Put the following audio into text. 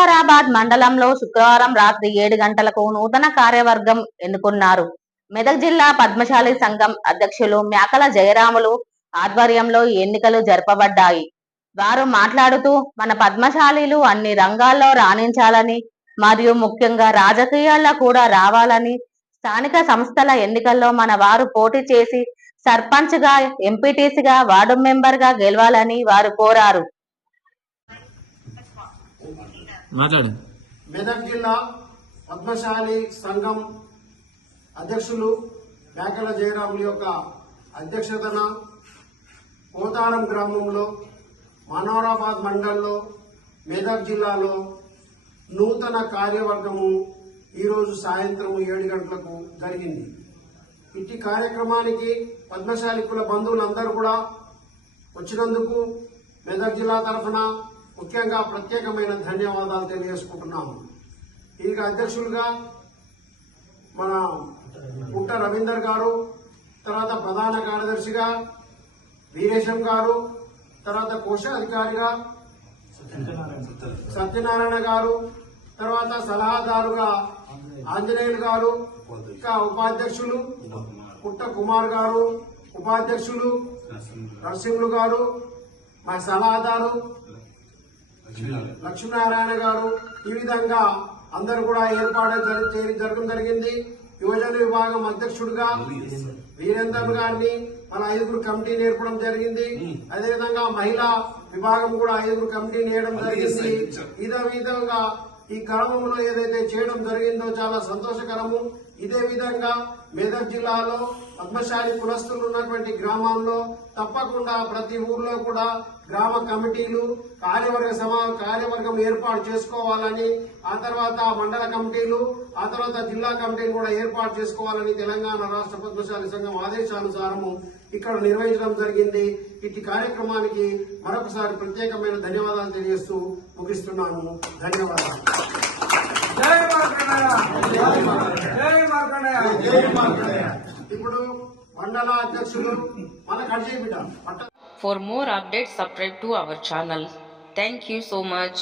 జవహరాబాద్ మండలంలో శుక్రవారం రాత్రి ఏడు గంటలకు నూతన కార్యవర్గం ఎన్నుకున్నారు. మెదక్ జిల్లా పద్మశాలి సంఘం అధ్యక్షులు మేకల జయరాములు ఆధ్వర్యంలో ఈ ఎన్నికలు జరపబడ్డాయి. వారు మాట్లాడుతూ మన పద్మశాలీలు అన్ని రంగాల్లో రాణించాలని మరియు ముఖ్యంగా రాజకీయాల్లో కూడా రావాలని స్థానిక సంస్థల ఎన్నికల్లో మన వారు పోటీ చేసి సర్పంచ్గా ఎంపీటీసీగా వార్డు మెంబర్గా గెలవాలని వారు కోరారు. మాట్లాడు మెదక్ జిల్లా పద్మశాలి సంఘం అధ్యక్షులు మేకల జయరాములు యొక్క అధ్యక్షతన కోతారం గ్రామంలో మనోరాబాద్ మండలంలో మెదక్ జిల్లాలో నూతన కార్యవర్గము ఈరోజు సాయంత్రం ఏడు గంటలకు జరిగింది. ఇట్టి కార్యక్రమానికి పద్మశాలి కుల బంధువులందరూ కూడా వచ్చినందుకు మెదక్ జిల్లా తరఫున ముఖ్యంగా ప్రత్యేకమైన ధన్యవాదాలు తెలియజేసుకుంటున్నాము. ఇక అధ్యక్షులుగా మన పుట్ట రవీందర్ గారు తర్వాత ప్రధాన కార్యదర్శిగా వీరేశం గారు తర్వాత కోశాధికారిగా సత్యనారాయణ గారు. తర్వాత సలహాదారుగా ఆంజనేయులు గారు ఇంకా ఉపాధ్యక్షులు పుట్ట కుమార్ గారు ఉపాధ్యక్షులు నరసింహులు గారు మా సలహాదారు లక్ష్మీనారాయణ. గారు ఈ విధంగా అందరూ కూడా ఏర్పాటు జరగడం జరిగింది. యువజన విభాగం అధ్యక్షుడిగా వీరేందర్ గారిని మన ఐదుగురు కమిటీని ఏర్పడం జరిగింది. అదేవిధంగా మహిళా విభాగం కూడా ఐదుగురు కమిటీని వేయడం జరిగింది. ఇదే విధంగా ఈ గ్రామంలో ఏదైతే చేయడం జరిగిందో చాలా సంతోషకరము. ఇదే విధంగా మేదక్ జిల్లాలో పద్మశాలి కులస్తులు ఉన్నటువంటి గ్రామాల్లో తప్పకుండా ప్రతి ఊర్లో కూడా గ్రామ కమిటీలు కార్యవర్గ సమా కార్యవర్గం ఏర్పాటు చేసుకోవాలని ఆ తర్వాత మండల కమిటీలు ఆ తర్వాత జిల్లా కమిటీలు కూడా ఏర్పాటు చేసుకోవాలని తెలంగాణ రాష్ట్ర పద్మశాలి సంఘం ఆదేశానుసారము ఇక్కడ నిర్వహించడం జరిగింది. ఇట్టి కార్యక్రమానికి మరొకసారి ప్రత్యేకమైన ధన్యవాదాలు తెలియజేస్తూ ముగిస్తున్నాము ధన్యవాదాలు. ఇప్పుడు మండల అధ్యక్షులు మన కడ్జీ For more updates, subscribe to our channel. Thank you so much.